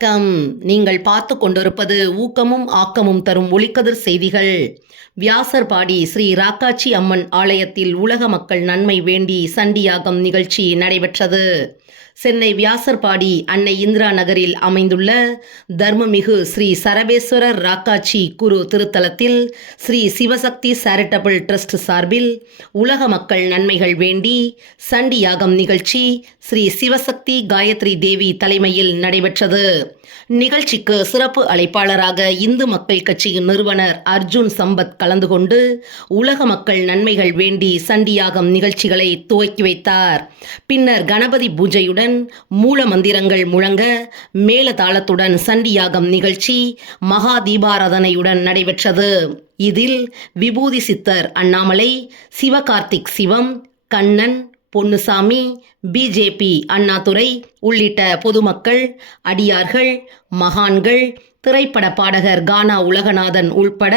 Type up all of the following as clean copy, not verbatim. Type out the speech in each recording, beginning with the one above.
Come நீங்கள் பார்த்து கொண்டிருப்பது ஊக்கமும் ஆக்கமும் தரும் ஒளிக்கதிர் செய்திகள். வியாசர்பாடி ஸ்ரீ ராக்காச்சி அம்மன் ஆலயத்தில் உலக மக்கள் நன்மை வேண்டி சண்டியாகம் நிகழ்ச்சி நடைபெற்றது. சென்னை வியாசர்பாடி அன்னை இந்திரா நகரில் அமைந்துள்ள தர்மமிகு ஸ்ரீ சரபேஸ்வரர் ராக்காச்சி குரு திருத்தலத்தில் ஸ்ரீ சிவசக்தி சேரிட்டபிள் ட்ரஸ்ட் சார்பில் உலக மக்கள் நன்மைகள் வேண்டி சண்டியாகம் நிகழ்ச்சி ஸ்ரீ சிவசக்தி காயத்ரி தேவி தலைமையில் நடைபெற்றது. நிகழ்ச்சிக்கு சிறப்பு அழைப்பாளராக இந்து மக்கள் கட்சியின் நிறுவனர் அர்ஜுன் சம்பத் கலந்து கொண்டு உலக மக்கள் நன்மைகள் வேண்டி சண்டியாகம் நிகழ்ச்சிகளை துவக்கி வைத்தார். பின்னர் கணபதி பூஜையுடன் மூல மந்திரங்கள் முழங்க மேலதாளத்துடன் சண்டியாகம் நிகழ்ச்சி மகா தீபாராதனையுடன் நடைபெற்றது. இதில் விபூதி சித்தர் அண்ணாமலை, சிவகார்த்திக் சிவம், கண்ணன், பொன்னுசாமி, பிஜேபி அண்ணாதுரை உள்ளிட்ட பொதுமக்கள், அடியார்கள், மகான்கள், திரைப்பட பாடகர் கானா உலகநாதன் உள்பட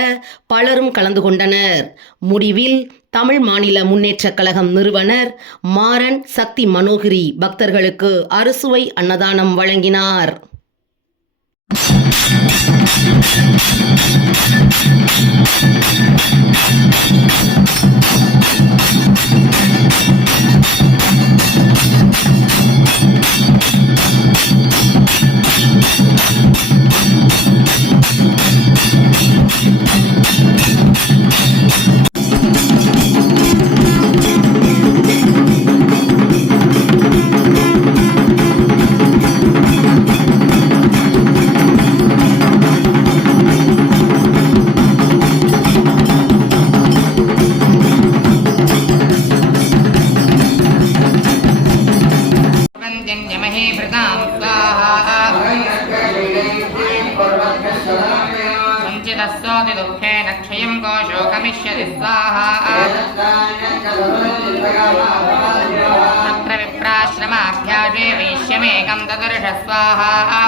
பலரும் கலந்து கொண்டனர். முடிவில் தமிழ் மாநில முன்னேற்றக் கழகம் நிறுவனர் மாறன் சக்தி மனோகிரி பக்தர்களுக்கு அறுசுவை அன்னதானம் வழங்கினார். संचितस्सोति दुःखेन क्षयं कोशो गमिष्यति स्वाहा तत्र विप्राश्रमाभ्याजे वैश्यमेकं ददर्श स्वाहा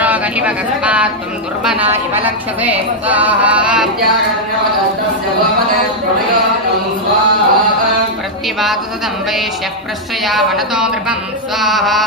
रोगनिव कस्मात् त्वं दुर्बला इव लक्ष्यसे स्वाहा प्रतिवातु सदं वैश्यः प्रश्रया वनतो नृपं स्वाहा